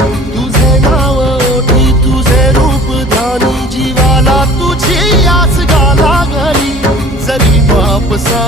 तुझे नाव ओठी तुझे रूप ध्यानी जीवाला तुझी आस गा लागली जरी बाप सा